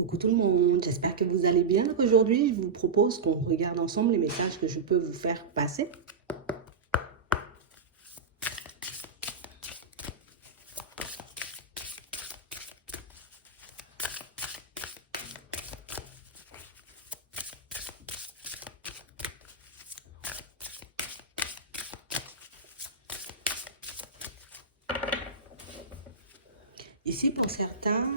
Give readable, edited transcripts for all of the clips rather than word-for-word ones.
Coucou tout le monde, j'espère que vous allez bien. Aujourd'hui, je vous propose qu'on regarde ensemble les messages que je peux vous faire passer. Ici, pour certains,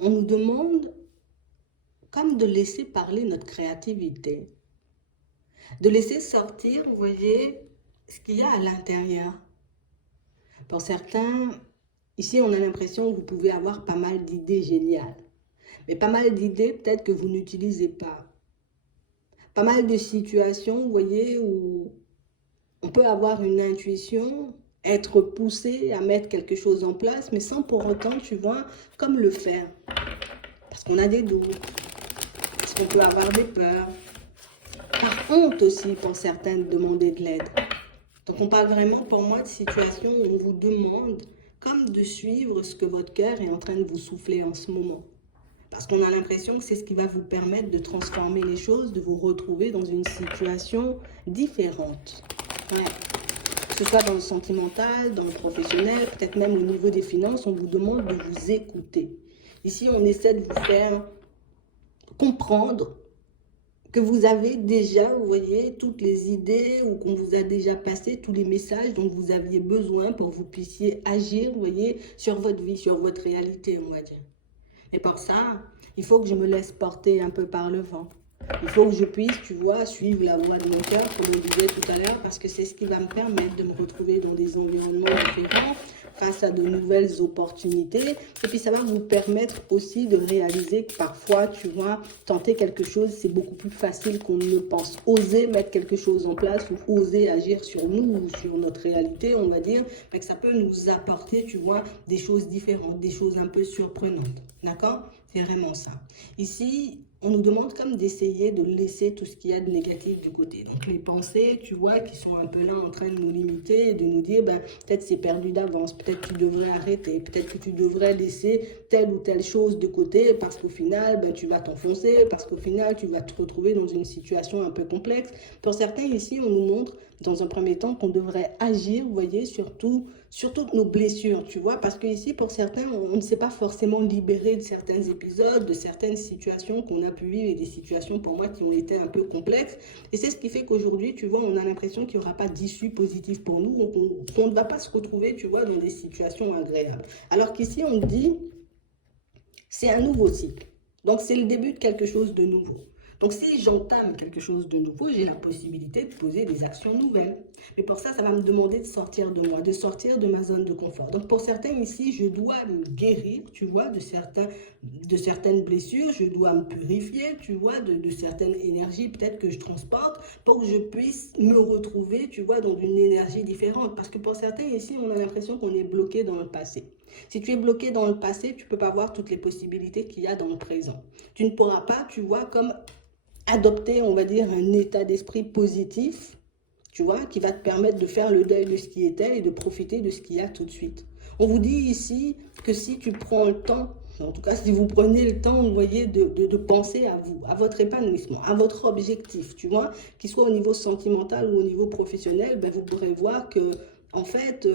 on nous demande comme de laisser parler notre créativité, de laisser sortir, vous voyez, ce qu'il y a à l'intérieur. Pour certains, ici, on a l'impression que vous pouvez avoir pas mal d'idées géniales, mais pas mal d'idées peut-être que vous n'utilisez pas. Pas mal de situations, vous voyez, où on peut avoir une intuition, être poussé à mettre quelque chose en place, mais sans pour autant, tu vois, comme le faire. Parce qu'on a des doutes, parce qu'on peut avoir des peurs. Par honte aussi pour certains de demander de l'aide. Donc on parle vraiment pour moi de situations où on vous demande comme de suivre ce que votre cœur est en train de vous souffler en ce moment. Parce qu'on a l'impression que c'est ce qui va vous permettre de transformer les choses, de vous retrouver dans une situation différente. Ouais. Que ce soit dans le sentimental, dans le professionnel, peut-être même au niveau des finances, on vous demande de vous écouter. Ici, on essaie de vous faire comprendre que vous avez déjà, vous voyez, toutes les idées ou qu'on vous a déjà passé tous les messages dont vous aviez besoin pour que vous puissiez agir, vous voyez, sur votre vie, sur votre réalité, on va dire. Et pour ça, il faut que je me laisse porter un peu par le vent. Il faut que je puisse, tu vois, suivre la voie de mon cœur, comme on disait tout à l'heure, parce que c'est ce qui va me permettre de me retrouver dans des environnements différents, face à de nouvelles opportunités. Et puis ça va vous permettre aussi de réaliser que parfois, tu vois, tenter quelque chose, c'est beaucoup plus facile qu'on ne le pense. Oser mettre quelque chose en place ou oser agir sur nous ou sur notre réalité, on va dire, mais que ça peut nous apporter, tu vois, des choses différentes, des choses un peu surprenantes. D'accord? C'est vraiment ça. Ici, on nous demande comme d'essayer de laisser tout ce qu'il y a de négatif de côté. Donc les pensées, tu vois, qui sont un peu là en train de nous limiter et de nous dire, ben, peut-être c'est perdu d'avance, peut-être tu devrais arrêter, peut-être que tu devrais laisser telle ou telle chose de côté parce qu'au final, ben, tu vas t'enfoncer, parce qu'au final, tu vas te retrouver dans une situation un peu complexe. Pour certains ici, on nous montre dans un premier temps qu'on devrait agir, vous voyez, surtout nos blessures, tu vois, parce que ici, pour certains, on ne s'est pas forcément libéré de certains épisodes, de certaines situations qu'on a pu vivre et des situations pour moi qui ont été un peu complexes. Et c'est ce qui fait qu'aujourd'hui, tu vois, on a l'impression qu'il n'y aura pas d'issue positive pour nous, qu'on ne va pas se retrouver, tu vois, dans des situations agréables. Alors qu'ici, on dit, c'est un nouveau cycle. Donc, c'est le début de quelque chose de nouveau. Donc, si j'entame quelque chose de nouveau, j'ai la possibilité de poser des actions nouvelles. Mais pour ça, ça va me demander de sortir de moi, de sortir de ma zone de confort. Donc, pour certains ici, je dois me guérir, tu vois, de certaines blessures. Je dois me purifier, tu vois, de certaines énergies peut-être que je transporte pour que je puisse me retrouver, tu vois, dans une énergie différente. Parce que pour certains ici, on a l'impression qu'on est bloqué dans le passé. Si tu es bloqué dans le passé, tu ne peux pas voir toutes les possibilités qu'il y a dans le présent. Tu ne pourras pas, tu vois, comme adopter, on va dire, un état d'esprit positif, tu vois, qui va te permettre de faire le deuil de ce qui était et de profiter de ce qu'il y a tout de suite. On vous dit ici que si tu prends le temps, en tout cas si vous prenez le temps, vous voyez, de penser à vous, à votre épanouissement, à votre objectif, tu vois, qu'il soit au niveau sentimental ou au niveau professionnel, ben vous pourrez voir que en fait,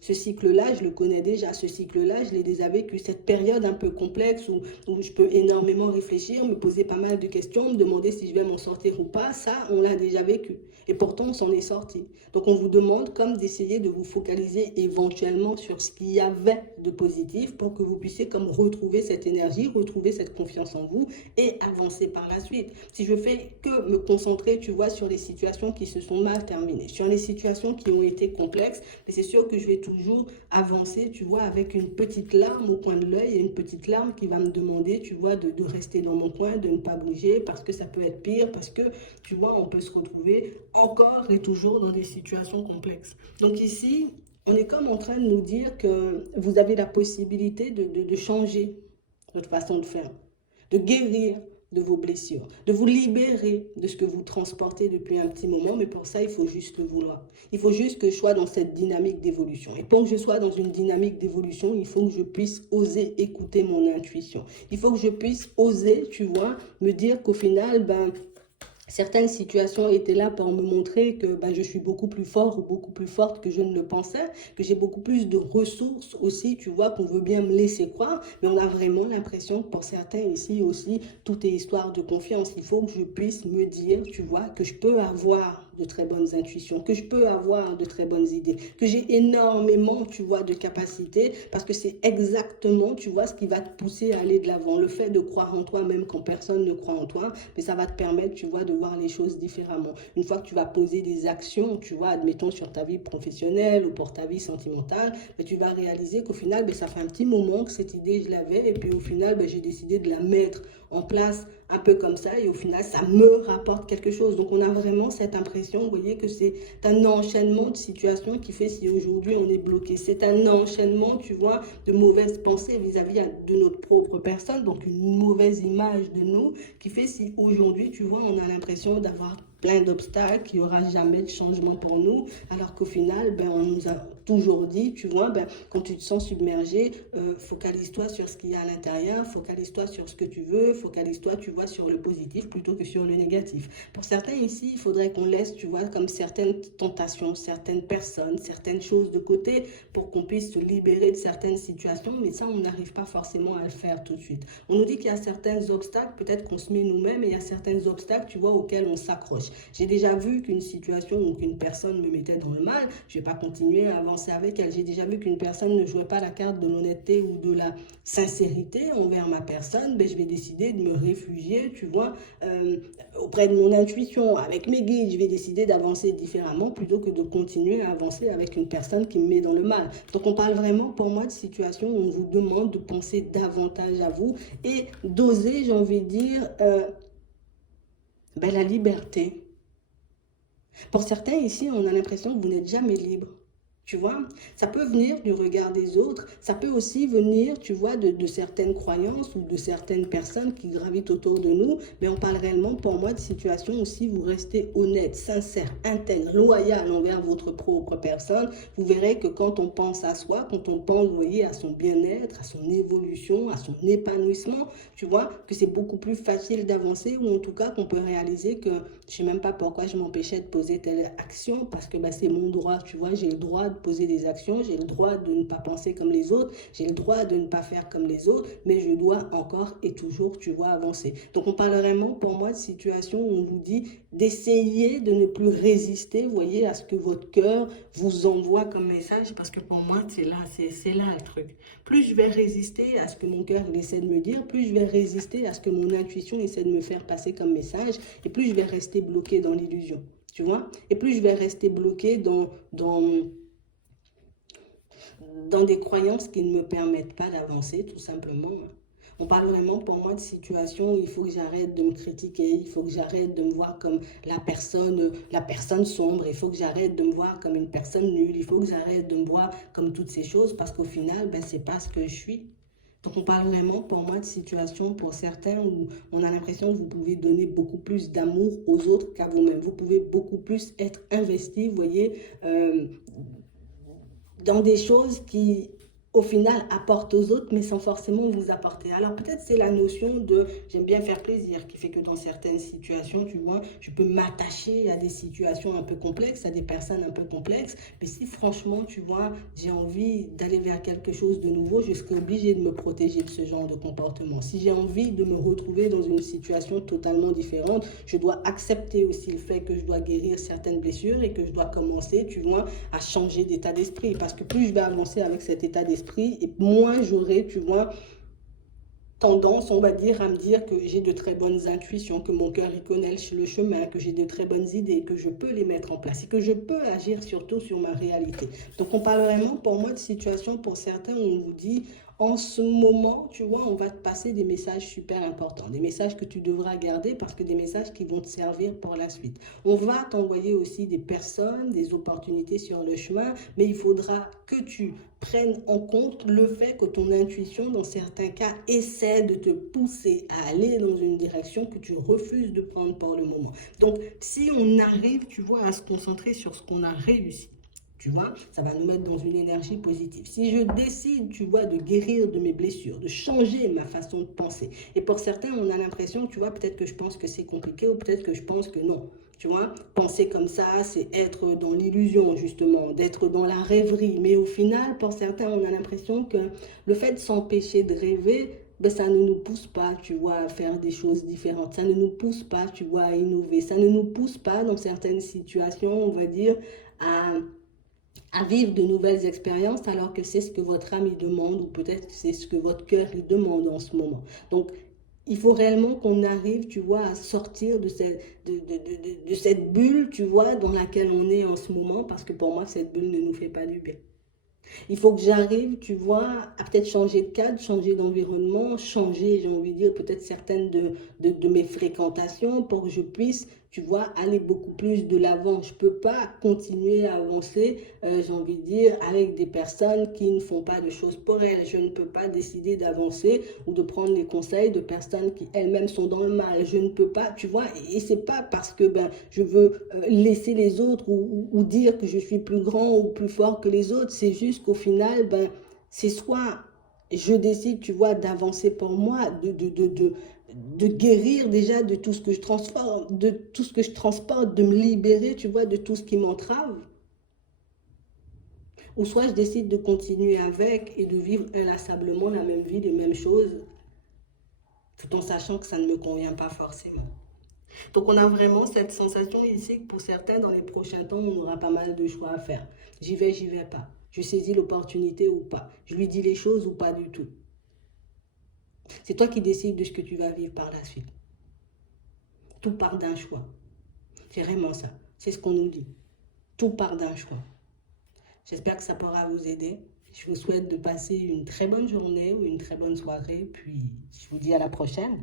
ce cycle-là, je le connais déjà. Ce cycle-là, je l'ai déjà vécu. Cette période un peu complexe où je peux énormément réfléchir, me poser pas mal de questions, me demander si je vais m'en sortir ou pas, ça, on l'a déjà vécu. Et pourtant, on s'en est sorti. Donc, on vous demande comme d'essayer de vous focaliser éventuellement sur ce qu'il y avait de positif pour que vous puissiez comme retrouver cette énergie, retrouver cette confiance en vous et avancer par la suite. Si je fais que me concentrer, tu vois, sur les situations qui se sont mal terminées, sur les situations qui ont été complexes, mais c'est sûr que je vais toujours avancer, tu vois, avec une petite larme au coin de l'œil et une petite larme qui va me demander, tu vois, de rester dans mon coin, de ne pas bouger parce que ça peut être pire, parce que, tu vois, on peut se retrouver encore et toujours dans des situations complexes. Donc ici, on est comme en train de nous dire que vous avez la possibilité de changer votre façon de faire, de guérir de vos blessures, de vous libérer de ce que vous transportez depuis un petit moment, mais pour ça, il faut juste le vouloir. Il faut juste que je sois dans cette dynamique d'évolution. Et pour que je sois dans une dynamique d'évolution, il faut que je puisse oser écouter mon intuition. Il faut que je puisse oser, tu vois, me dire qu'au final, certaines situations étaient là pour me montrer que je suis beaucoup plus fort ou beaucoup plus forte que je ne le pensais, que j'ai beaucoup plus de ressources aussi, tu vois, qu'on veut bien me laisser croire, mais on a vraiment l'impression que pour certains ici aussi, tout est histoire de confiance. Il faut que je puisse me dire, tu vois, que je peux avoir de très bonnes intuitions, que je peux avoir de très bonnes idées, que j'ai énormément, tu vois, de capacités, parce que c'est exactement, tu vois, ce qui va te pousser à aller de l'avant. Le fait de croire en toi, même quand personne ne croit en toi, mais ça va te permettre, tu vois, de voir les choses différemment. Une fois que tu vas poser des actions, tu vois, admettons sur ta vie professionnelle ou pour ta vie sentimentale, tu vas réaliser qu'au final, ça fait un petit moment que cette idée, je l'avais, et puis au final, j'ai décidé de la mettre en place un peu comme ça, et au final, ça me rapporte quelque chose. Donc, on a vraiment cette impression, vous voyez, que c'est un enchaînement de situations qui fait si aujourd'hui on est bloqué. C'est un enchaînement, tu vois, de mauvaises pensées vis-à-vis de notre propre personne, donc une mauvaise image de nous, qui fait si aujourd'hui, tu vois, on a l'impression d'avoir plein d'obstacles, qu'il n'y aura jamais de changement pour nous, alors qu'au final, on nous a toujours dit, tu vois, quand tu te sens submergé, focalise-toi sur ce qu'il y a à l'intérieur, focalise-toi sur ce que tu veux, focalise-toi, tu vois, sur le positif plutôt que sur le négatif. Pour certains ici, il faudrait qu'on laisse, tu vois, comme certaines tentations, certaines personnes, certaines choses de côté pour qu'on puisse se libérer de certaines situations, mais ça, on n'arrive pas forcément à le faire tout de suite. On nous dit qu'il y a certains obstacles, peut-être qu'on se met nous-mêmes, et il y a certains obstacles, tu vois, auxquels on s'accroche. J'ai déjà vu qu'une situation ou qu'une personne me mettait dans le mal, je ne vais pas continuer à avancer avec elle. J'ai déjà vu qu'une personne ne jouait pas la carte de l'honnêteté ou de la sincérité envers ma personne, je vais décider de me réfugier, tu vois, auprès de mon intuition, avec mes guides. Je vais décider d'avancer différemment plutôt que de continuer à avancer avec une personne qui me met dans le mal. Donc on parle vraiment pour moi de situations où on vous demande de penser davantage à vous et d'oser, j'ai envie de dire, la liberté. Pour certains ici, on a l'impression que vous n'êtes jamais libre. Tu vois, ça peut venir du regard des autres, ça peut aussi venir, tu vois, de certaines croyances ou de certaines personnes qui gravitent autour de nous, mais on parle réellement pour moi de situations où si vous restez honnête, sincère, intègre, loyal envers votre propre personne, vous verrez que quand on pense à soi, quand on pense, vous voyez, à son bien-être, à son évolution, à son épanouissement, tu vois, que c'est beaucoup plus facile d'avancer ou en tout cas qu'on peut réaliser que je ne sais même pas pourquoi je m'empêchais de poser telle action parce que c'est mon droit, tu vois, j'ai le droit de poser des actions, j'ai le droit de ne pas penser comme les autres, j'ai le droit de ne pas faire comme les autres, mais je dois encore et toujours, tu vois, avancer. Donc on parle vraiment pour moi de situations où on vous dit d'essayer de ne plus résister, vous voyez, à ce que votre cœur vous envoie comme message, parce que pour moi, c'est là le truc. Plus je vais résister à ce que mon cœur essaie de me dire, plus je vais résister à ce que mon intuition essaie de me faire passer comme message, et plus je vais rester bloqué dans l'illusion, tu vois, et plus je vais rester bloqué dans des croyances qui ne me permettent pas d'avancer, tout simplement. On parle vraiment pour moi de situations où il faut que j'arrête de me critiquer, il faut que j'arrête de me voir comme la personne sombre, il faut que j'arrête de me voir comme une personne nulle, il faut que j'arrête de me voir comme toutes ces choses parce qu'au final, c'est pas ce que je suis. Donc on parle vraiment pour moi de situations pour certains où on a l'impression que vous pouvez donner beaucoup plus d'amour aux autres qu'à vous-même. Vous pouvez beaucoup plus être investi, vous voyez, dans des choses qui, au final, apportent aux autres, mais sans forcément vous apporter. Alors peut-être c'est la notion de j'aime bien faire plaisir qui fait que dans certaines situations, tu vois, je peux m'attacher à des situations un peu complexes, à des personnes un peu complexes, mais si franchement, tu vois, j'ai envie d'aller vers quelque chose de nouveau, je serai obligée de me protéger de ce genre de comportement. Si j'ai envie de me retrouver dans une situation totalement différente, je dois accepter aussi le fait que je dois guérir certaines blessures et que je dois commencer, tu vois, à changer d'état d'esprit. Parce que plus je vais avancer avec cet état d'esprit, et moins j'aurai, tu vois, tendance, on va dire, à me dire que j'ai de très bonnes intuitions, que mon cœur y connaît le chemin, que j'ai de très bonnes idées, que je peux les mettre en place et que je peux agir surtout sur ma réalité. Donc on parle vraiment pour moi de situations pour certains où on vous dit En ce moment, tu vois, on va te passer des messages super importants, des messages que tu devras garder parce que des messages qui vont te servir pour la suite. On va t'envoyer aussi des personnes, des opportunités sur le chemin, mais il faudra que tu prennes en compte le fait que ton intuition, dans certains cas, essaie de te pousser à aller dans une direction que tu refuses de prendre pour le moment. Donc, si on arrive, tu vois, à se concentrer sur ce qu'on a réussi, tu vois, ça va nous mettre dans une énergie positive. Si je décide, tu vois, de guérir de mes blessures, de changer ma façon de penser, et pour certains, on a l'impression, tu vois, peut-être que je pense que c'est compliqué ou peut-être que je pense que non. Tu vois, penser comme ça, c'est être dans l'illusion, justement, d'être dans la rêverie. Mais au final, pour certains, on a l'impression que le fait de s'empêcher de rêver, ben, ça ne nous pousse pas, tu vois, à faire des choses différentes. Ça ne nous pousse pas, tu vois, à innover. Ça ne nous pousse pas, dans certaines situations, on va dire, à vivre de nouvelles expériences alors que c'est ce que votre âme y demande ou peut-être que c'est ce que votre cœur y demande en ce moment. Donc, il faut réellement qu'on arrive, tu vois, à sortir de cette bulle, tu vois, dans laquelle on est en ce moment parce que pour moi, cette bulle ne nous fait pas du bien. Il faut que j'arrive, tu vois, à peut-être changer de cadre, changer d'environnement, changer, j'ai envie de dire, peut-être certaines de mes fréquentations pour que je puisse, tu vois, aller beaucoup plus de l'avant. Je ne peux pas continuer à avancer, j'ai envie de dire, avec des personnes qui ne font pas de choses pour elles. Je ne peux pas décider d'avancer ou de prendre les conseils de personnes qui elles-mêmes sont dans le mal. Je ne peux pas, tu vois, et c'est pas parce que ben, je veux laisser les autres ou dire que je suis plus grand ou plus fort que les autres. C'est juste qu'au final, ben, c'est soit je décide, tu vois, d'avancer pour moi, de guérir déjà de tout ce que je transforme, de tout ce que je transporte, de me libérer, tu vois, de tout ce qui m'entrave. Ou soit je décide de continuer avec et de vivre inlassablement la même vie, les mêmes choses, tout en sachant que ça ne me convient pas forcément. Donc on a vraiment cette sensation ici que pour certains, dans les prochains temps, on aura pas mal de choix à faire. J'y vais pas. Je saisis l'opportunité ou pas. Je lui dis les choses ou pas du tout. C'est toi qui décides de ce que tu vas vivre par la suite. Tout part d'un choix. C'est vraiment ça. C'est ce qu'on nous dit. Tout part d'un choix. J'espère que ça pourra vous aider. Je vous souhaite de passer une très bonne journée ou une très bonne soirée. Puis je vous dis à la prochaine.